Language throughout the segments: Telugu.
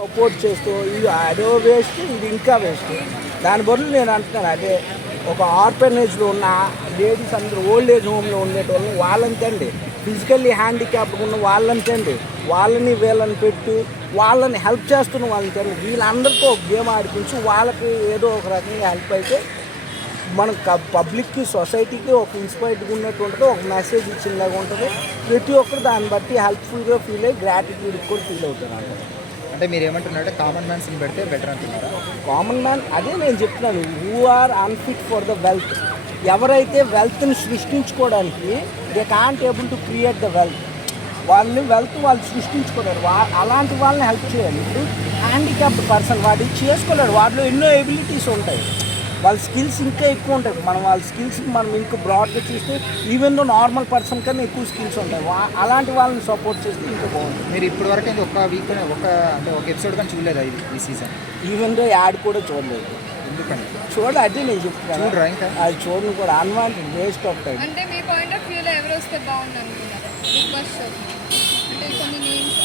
సపోర్ట్ చేస్తూ ఇది అదో వేస్ట్, ఇది ఇంకా వేస్ట్. దాని బదులు నేను అంటున్నాను అదే ఒక ఆర్ఫనేజ్లో ఉన్న లేడీస్ అందరూ ఓల్డ్ ఏజ్ హోమ్లో ఉండేటోళ్ళని వాళ్ళంతండి, ఫిజికల్లీ హ్యాండిక్యాప్డ్ ఉన్న వాళ్ళంతండి, వాళ్ళని వీళ్ళని పెట్టి వాళ్ళని హెల్ప్ చేస్తున్న వాళ్ళంతండి. వీళ్ళందరితో ఒక గేమ్ ఆడిపించి వాళ్ళకి ఏదో ఒక రకంగా హెల్ప్ అయితే మన పబ్లిక్కి సొసైటీకి ఒక ఇన్స్పైర్డ్గా ఉన్నట్టు ఉంటుంది, ఒక మెసేజ్ ఇచ్చిందాగా ఉంటుంది. ప్రతి ఒక్కరు దాన్ని బట్టి హెల్ప్ఫుల్గా ఫీల్ అయ్యి గ్రాటిట్యూడ్ కూడా ఫీల్ అవుతున్నారు. అంటే మీరు ఏమంటున్నారంటే కామన్ మ్యాన్స్ని పెడితే బెటర్ అంటున్నారా? కామన్ మ్యాన్ అదే నేను చెప్తున్నాను, who are unfit for the wealth. ఎవరైతే వెల్త్ని సృష్టించుకోవడానికి they can't able to create the wealth, వాళ్ళు సృష్టించుకోలేరు. అలాంటి వాళ్ళని హెల్ప్ చేయాలి. ఇప్పుడు హ్యాండిక్యాప్డ్ పర్సన్ వాడు చేసుకోలేడు, వాటిలో ఎన్నో ఎబిలిటీస్ ఉంటాయి, వాళ్ళ స్కిల్స్ ఇంకా ఎక్కువ ఉంటాయి. మనం వాళ్ళ స్కిల్స్కి మనం ఇంకా బ్రాడ్గా చూస్తే ఈవెన్ దో నార్మల్ పర్సన్ కన్నా ఎక్కువ స్కిల్స్ ఉంటాయి. అలాంటి వాళ్ళని సపోర్ట్ చేస్తే ఇంకా బాగుంటుంది. మీరు ఇప్పటి వరకు అయితే ఒక వీక్ ఒక ఎపిసోడ్ కానీ చూడలేదు ఈ సీజన్? ఈవెన్ దో యాడ్ కూడా చూడలేదు. ఎందుకని చూడాలి, అదే నేను చెప్తున్నాను. చూడరా ఇంకా? అది చూడను కూడా అన్వాంటెడ్, వేస్ట్ ఆఫ్ టైం. అంటే మీ పాయింట్ ఆఫ్ వ్యూలో ఎవరు వస్తే బాగుంది అనుకున్నారు బిగ్ బాస్ షో? అంటే కొన్ని నేమ్స్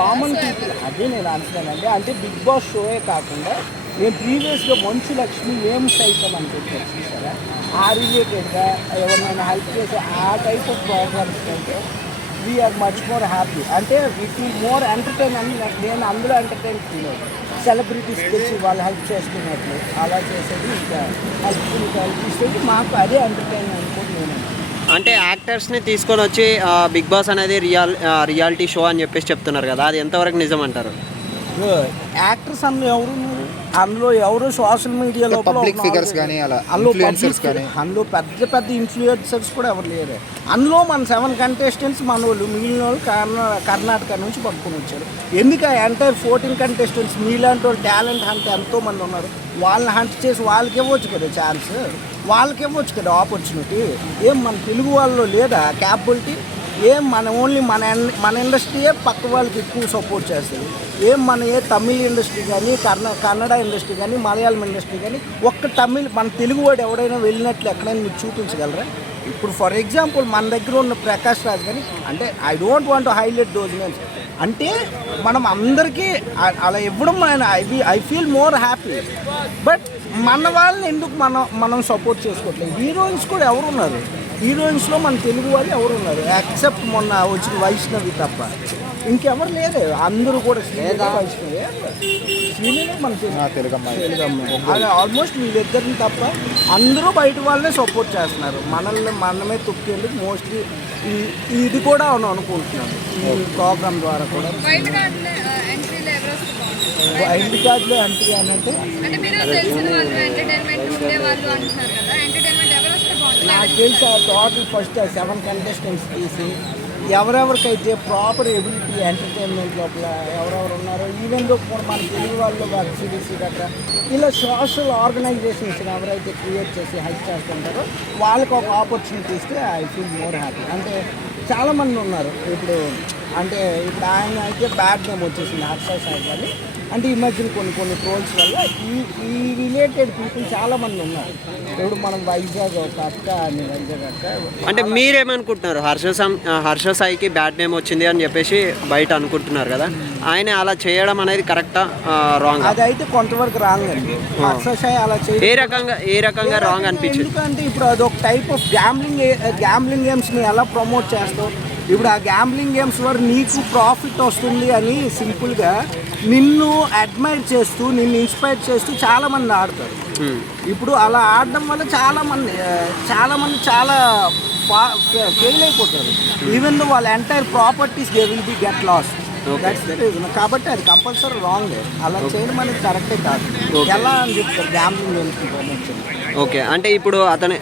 కామన్ పీపుల్ అదే నేను అంటున్నానండి. అంటే బిగ్ బాస్ షోయే కాకుండా నేను ప్రీవియస్గా మంచు లక్ష్మి మేము సైతం అని చెప్పారు చూసారా, ఆ రిలేటెడ్గా ఎవరినైనా హెల్ప్ చేసే ఆ టైప్ ఆఫ్ ప్రోగ్రామ్స్ కంటే వీఆర్ మచ్ మోర్ హ్యాపీ. అంటే వీ ఫీల్ మోర్ ఎంటర్టైన్ అని నేను అందులో ఎంటర్టైన్ ఫీల్ అవుతాను. సెలబ్రిటీస్ తెచ్చి వాళ్ళు హెల్ప్ చేస్తున్నట్లు అలా చేసేది ఇంకా హెల్ప్ఫుల్గా ఇస్తుంది మాకు, అదే ఎంటర్టైన్ అనుకోని నేను. అంటే యాక్టర్స్ని తీసుకొని వచ్చి బిగ్ బాస్ అనేది రియాలిటీ షో అని చెప్పేసి చెప్తున్నారు కదా, అది ఎంతవరకు నిజం అంటారు? యాక్టర్స్ అందులో ఎవరు సోషల్ మీడియా లోపల అందులో పెద్ద పెద్ద ఇన్ఫ్లుయెన్సర్స్ కూడా ఎవరు లేరు. అందులో మన 7 కంటెస్టెంట్స్ మన వాళ్ళు, మిగిలిన వాళ్ళు కర్ణాటక నుంచి పట్టుకొని వచ్చారు. ఎందుకు ఎంటైర్ 14 కంటెస్టెంట్స్ మీలాంటి వాళ్ళు టాలెంట్ హంట్ ఎంతోమంది ఉన్నారు, వాళ్ళని హంట్ చేసి వాళ్ళకి ఇవ్వచ్చు కదా ఛాన్స్, వాళ్ళకి ఇవ్వచ్చు కదా ఆపర్చునిటీ. ఏం మన తెలుగు వాళ్ళు లేదా క్యాపబిలిటీ? ఏం మన ఓన్లీ మన ఇండస్ట్రీయే పక్క వాళ్ళకి ఎక్కువ సపోర్ట్ చేస్తుంది. ఏం మన తమిళ్ ఇండస్ట్రీ కానీ కన్నడ ఇండస్ట్రీ కానీ మలయాళం ఇండస్ట్రీ కానీ మన తెలుగు వాడు ఎవడైనా వెళ్ళినట్లు ఎక్కడైనా మీరు చూపించగలరా? ఇప్పుడు ఫర్ ఎగ్జాంపుల్ మన దగ్గర ఉన్న ప్రకాష్ రాజ్ కానీ, అంటే I don't want to highlight those names, అంటే మనం అందరికీ అలా ఇవ్వడం I feel more happy. But మన వాళ్ళని ఎందుకు మనం సపోర్ట్ చేసుకోవట్లేదు? హీరోయిన్స్ కూడా ఎవరున్నారు? హీరోయిన్స్లో మన తెలుగు వాళ్ళు ఎవరు ఉన్నారు? యాక్సెప్ట్ మొన్న వచ్చిన వైష్ణవి తప్ప ఇంకెవరు లేరు. అందరూ కూడా వైష్ణవి మన తెలుగమ్మ ఆల్మోస్ట్ వీళ్ళిద్దరిని తప్ప అందరూ బయట వాళ్ళనే సపోర్ట్ చేస్తున్నారు. మనమే తొక్కేందుకు మోస్ట్లీ ఇది కూడా అనుకుంటున్నాను ఈ ప్రోగ్రామ్ ద్వారా కూడా. వైల్డ్ కార్డ్లో ఎంట్రీ అని అంటే నాకు తెలిసి టోటల్ ఫస్ట్ 7 కంటెస్టెంట్స్ తీసి ఎవరెవరికైతే ప్రాపర్ ఎబిలిటీ ఎంటర్టైన్మెంట్ లోపల ఎవరెవరు ఉన్నారో, ఈవెన్ దో మన తెలుగు వాళ్ళు వెబ్ సిరీస్ గట్రా ఇలా సోషల్ ఆర్గనైజేషన్స్ ఎవరైతే క్రియేట్ చేసి హెల్ప్ చేస్తుంటారో వాళ్ళకి ఒక ఆపర్చునిటీ ఇస్తే ఐ ఫీల్ మోర్ హ్యాపీ. అంటే చాలామంది ఉన్నారు ఇప్పుడు, అంటే ఇప్పుడు ఆయన అయితే బ్యాడ్ నేమ్ వచ్చేసింది హర్ష సాయి గారు. అంటే ఈ మధ్యన కొన్ని ట్రోల్స్ వల్ల ఈ రిలేటెడ్ పీపుల్ చాలామంది ఉన్నారు. ఇప్పుడు మనం వైజాగ్ ఒక అక్క అని వైజాగ్ అక్క. అంటే మీరేమనుకుంటున్నారు? హర్ష సాయికి బ్యాడ్ నేమ్ వచ్చింది అని చెప్పేసి బయట అనుకుంటున్నారు కదా, ఆయన అలా చేయడం అనేది కరెక్టా రాంగ్? అది అయితే కొంతవరకు రాంగ్ అండి. హర్ష సాయి అలా ఏ రకంగా రాంగ్ అనిపించింది? ఎందుకంటే ఇప్పుడు అదొక టైప్ ఆఫ్ గ్యాంబ్లింగ్ గేమ్స్ని ఎలా ప్రమోట్ చేస్తావు? ఇప్పుడు ఆ గ్యాంబ్లింగ్ గేమ్స్ వల్ల నీకు ప్రాఫిట్ వస్తుంది అని సింపుల్గా నిన్ను అడ్మైర్ చేస్తూ నిన్ను ఇన్స్పైర్ చేస్తూ చాలామంది ఆడతారు. ఇప్పుడు అలా ఆడడం వల్ల చాలామంది చాలా ఫెయిల్ అయిపోతారు. ఈవెన్ దో వాళ్ళ entire properties they will be get lost. That's the reason. కాబట్టి అది కంపల్సరీ రాంగ్. అలా చేయడం అనేది కరెక్టే కాదు. ఎలా అని చెప్తారు గ్యాంబ్లింగ్ గేమ్స్ ప్రమోట్ చేయడం? ఓకే, అంటే ఇప్పుడు అతనే